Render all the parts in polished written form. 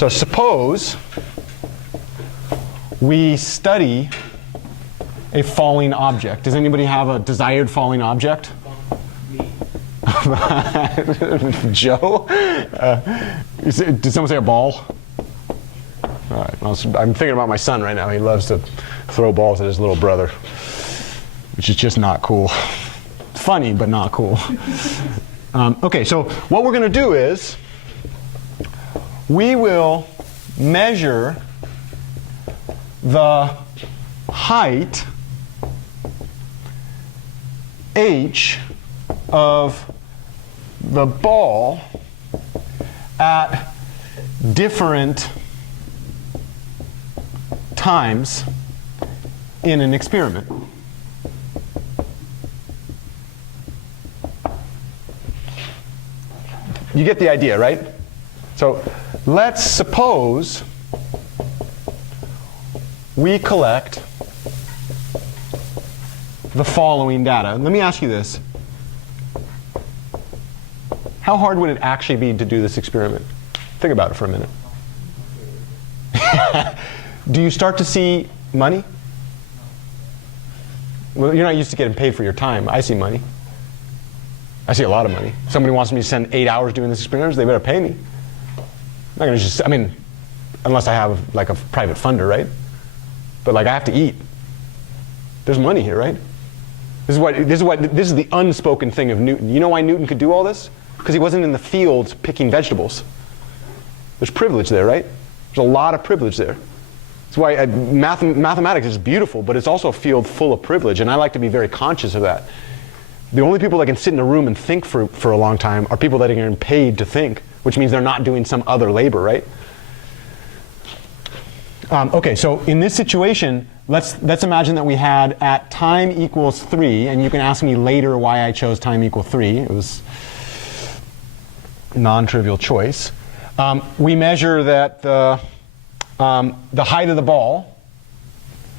So suppose we study a falling object. Does anybody have a desired falling object? Joe? Did someone say a ball? All right. I'm thinking about my son right now. He loves to throw balls at his little brother, which is just not cool. Funny, but not cool. Okay, so what we're going to do is we will measure the height h of the ball at different times in an experiment. You get the idea, right? So let's suppose we collect the following data. Let me ask you this. How hard would it actually be to do this experiment? Think about it for a minute. Do you start to see money? Well, you're not used to getting paid for your time. I see money. I see a lot of money. Somebody wants me to spend 8 hours doing this experiment, they better pay me. I'm not going to just, I mean, unless I have like a private funder, right? But like I have to eat. There's money here, right? This is the unspoken thing of Newton. You know why Newton could do all this? Because he wasn't in the fields picking vegetables. There's privilege there, right? There's a lot of privilege there. That's why mathematics is beautiful, but it's also a field full of privilege, and I like to be very conscious of that. The only people that can sit in a room and think for a long time are people that are getting paid to think, which means they're not doing some other labor, right? Okay, so in this situation, let's imagine that we had at time equals 3, and you can ask me later why I chose time equal 3. It was non-trivial choice. We measure that the height of the ball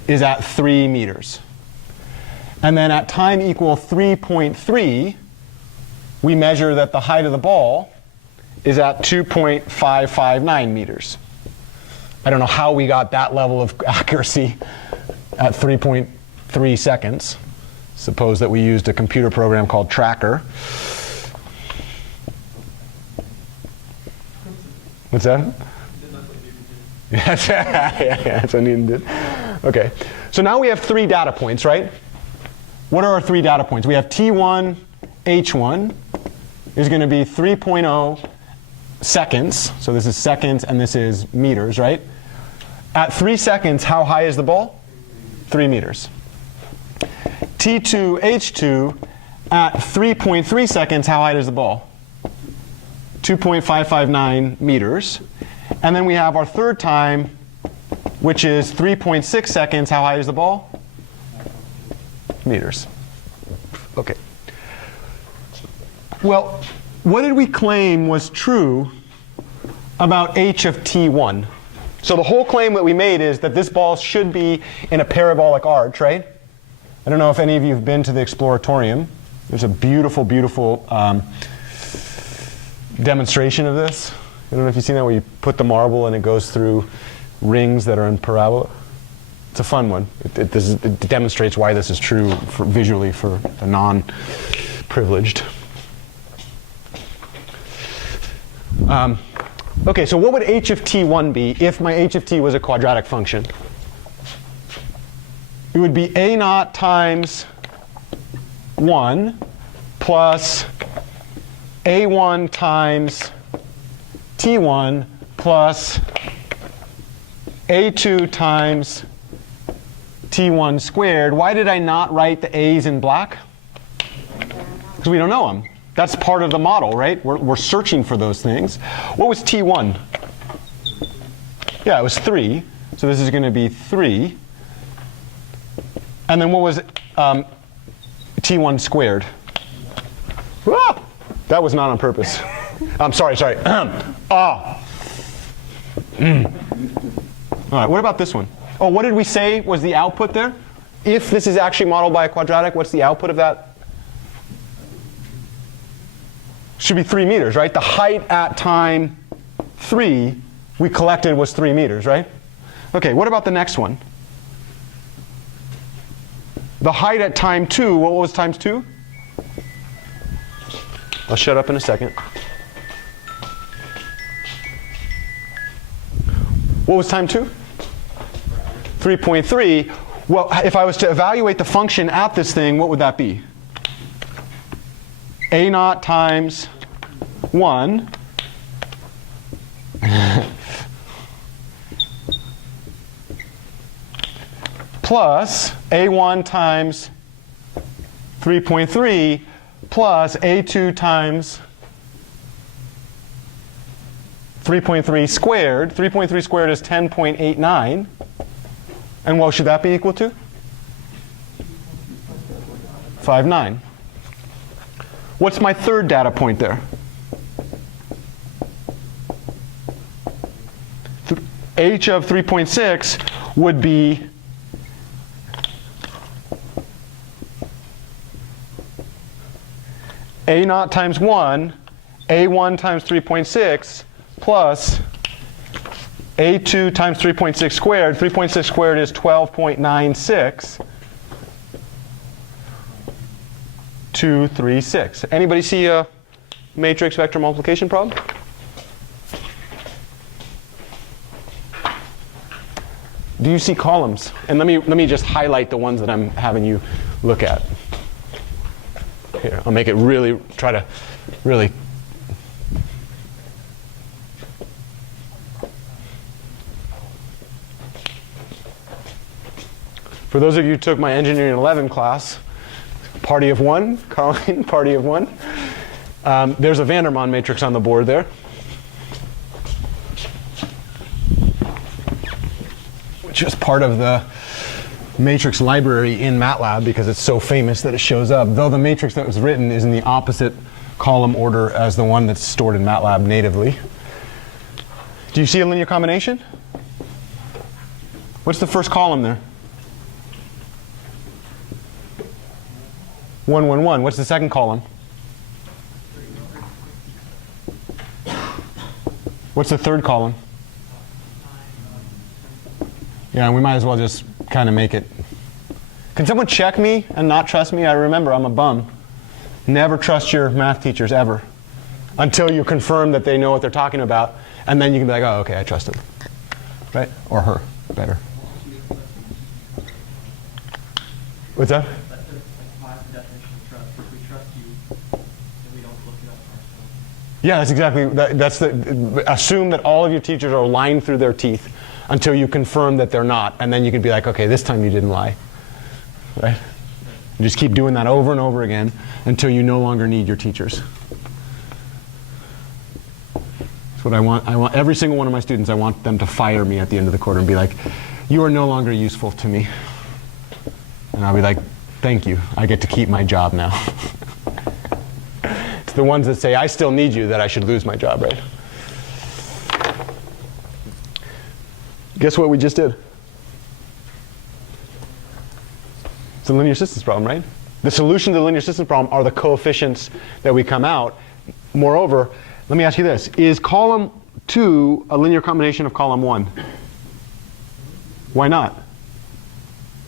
is at 3 meters. And then at time equal 3.3, we measure that the height of the ball is at 2.559 meters. I don't know how we got that level of accuracy at 3.3 seconds. Suppose that we used a computer program called Tracker. What's that? Yeah, that's what Newton did. Okay, so now we have 3 data points, right? What are our 3 data points? We have T1, H1 is going to be 3.0 seconds. So this is seconds and this is meters, right? At 3 seconds, how high is the ball? 3 meters. T2, H2, at 3.3 seconds, how high is the ball? 2.559 meters. And then we have our third time, which is 3.6 seconds. How high is the ball? Meters. Okay. Well, what did we claim was true about h of t1? So the whole claim that we made is that this ball should be in a parabolic arch, right? I don't know if any of you have been to the Exploratorium. There's a beautiful, beautiful demonstration of this. I don't know if you've seen that, where you put the marble and it goes through rings that are in parabola. It's a fun one. It demonstrates why this is true visually for the non-privileged. Okay, so what would h of t1 be if my h of t was a quadratic function? It would be a naught times 1 plus a1 times t1 plus a2 times t1 squared. Why did I not write the a's in black? Because we don't know them. That's part of the model, right? We're searching for those things. What was t1? Yeah, it was 3. So this is going to be 3. And then what was t1 squared? Ah! That was not on purpose. I'm sorry. All right, what about this one? Oh, what did we say was the output there? If this is actually modeled by a quadratic, what's the output of that? Should be 3 meters, right? The height at time 3 we collected was 3 meters, right? Okay, what about the next one? The height at time 2, what was times 2? I'll shut up in a second. What was time 2? 3.3. Well, if I was to evaluate the function at this thing, what would that be? A naught times 1 plus A1 times 3.3 plus A2 times 3.3 squared. 3.3 squared is 10.89. And what should that be equal to? 5.9. What's my third data point there? H of 3.6 would be A naught times 1, A1 times 3.6, plus A2 times 3.6 squared. 3.6 squared is 12.96. 236. Anybody see a matrix vector multiplication problem? Do you see columns? And let me just highlight the ones that I'm having you look at. Here, I'll make it really, try to really. For those of you who took my Engineering 11 class, party of one, Colleen, party of one. There's a Vandermonde matrix on the board there. Which is part of the matrix library in MATLAB because it's so famous that it shows up, though the matrix that was written is in the opposite column order as the one that's stored in MATLAB natively. Do you see a linear combination? What's the first column there? 1, 1, 1. What's the second column? What's the third column? Yeah, we might as well just kind of make it. Can someone check me and not trust me? I remember I'm a bum. Never trust your math teachers ever until you confirm that they know what they're talking about, and then you can be like, oh, okay, I trust him. Right? Or her, better. What's that? Yeah, that's exactly, assume that all of your teachers are lying through their teeth until you confirm that they're not, and then you can be like, okay, this time you didn't lie, right? You just keep doing that over and over again until you no longer need your teachers. That's what I want. I want every single one of my students, I want them to fire me at the end of the quarter and be like, you are no longer useful to me. And I'll be like, thank you, I get to keep my job now. It's the ones that say, I still need you, that I should lose my job, right? Guess what we just did? It's a linear systems problem, right? The solution to the linear systems problem are the coefficients that we come out. Moreover, let me ask you this. Is column 2 a linear combination of column 1? Why not?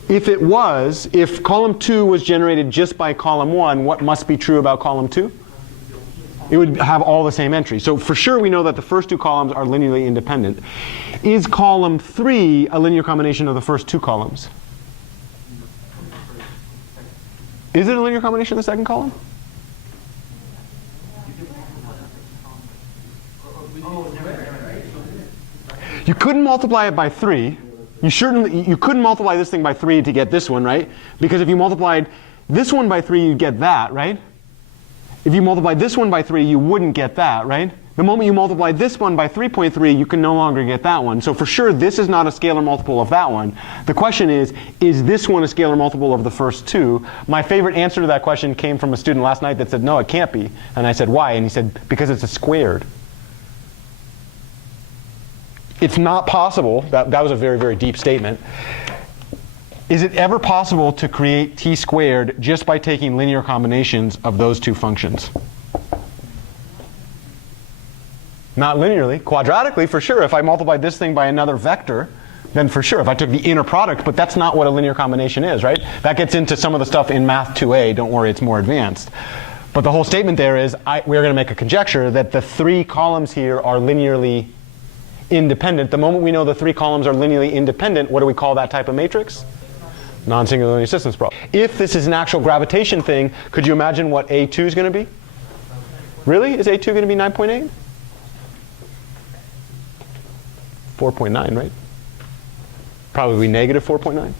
If it was, if column 2 was generated just by column 1, what must be true about column 2? It would have all the same entries. So for sure we know that the first 2 columns are linearly independent. Is column 3 a linear combination of the first 2 columns? Is it a linear combination of the second column? You couldn't multiply it by 3. You couldn't multiply this thing by 3 to get this one, right? Because if you multiplied this one by 3, you'd get that, right? If you multiplied this one by 3, you wouldn't get that, right? The moment you multiply this one by 3.3, you can no longer get that one. So for sure, this is not a scalar multiple of that one. The question is this one a scalar multiple of the first 2? My favorite answer to that question came from a student last night that said, no, it can't be. And I said, why? And he said, because it's a squared. It's not possible. That was a very, very deep statement. Is it ever possible to create t squared just by taking linear combinations of those 2 functions? Not linearly. Quadratically, for sure. If I multiplied this thing by another vector, then for sure, if I took the inner product, but that's not what a linear combination is, right? That gets into some of the stuff in Math 2a. Don't worry, it's more advanced. But the whole statement there is we're going to make a conjecture that the 3 columns here are linearly independent. The moment we know the 3 columns are linearly independent, what do we call that type of matrix? Non-singular linear systems problem. If this is an actual gravitation thing, could you imagine what A2 is going to be? Really? Is A2 going to be 9.8? 4.9, right? Probably negative 4.9.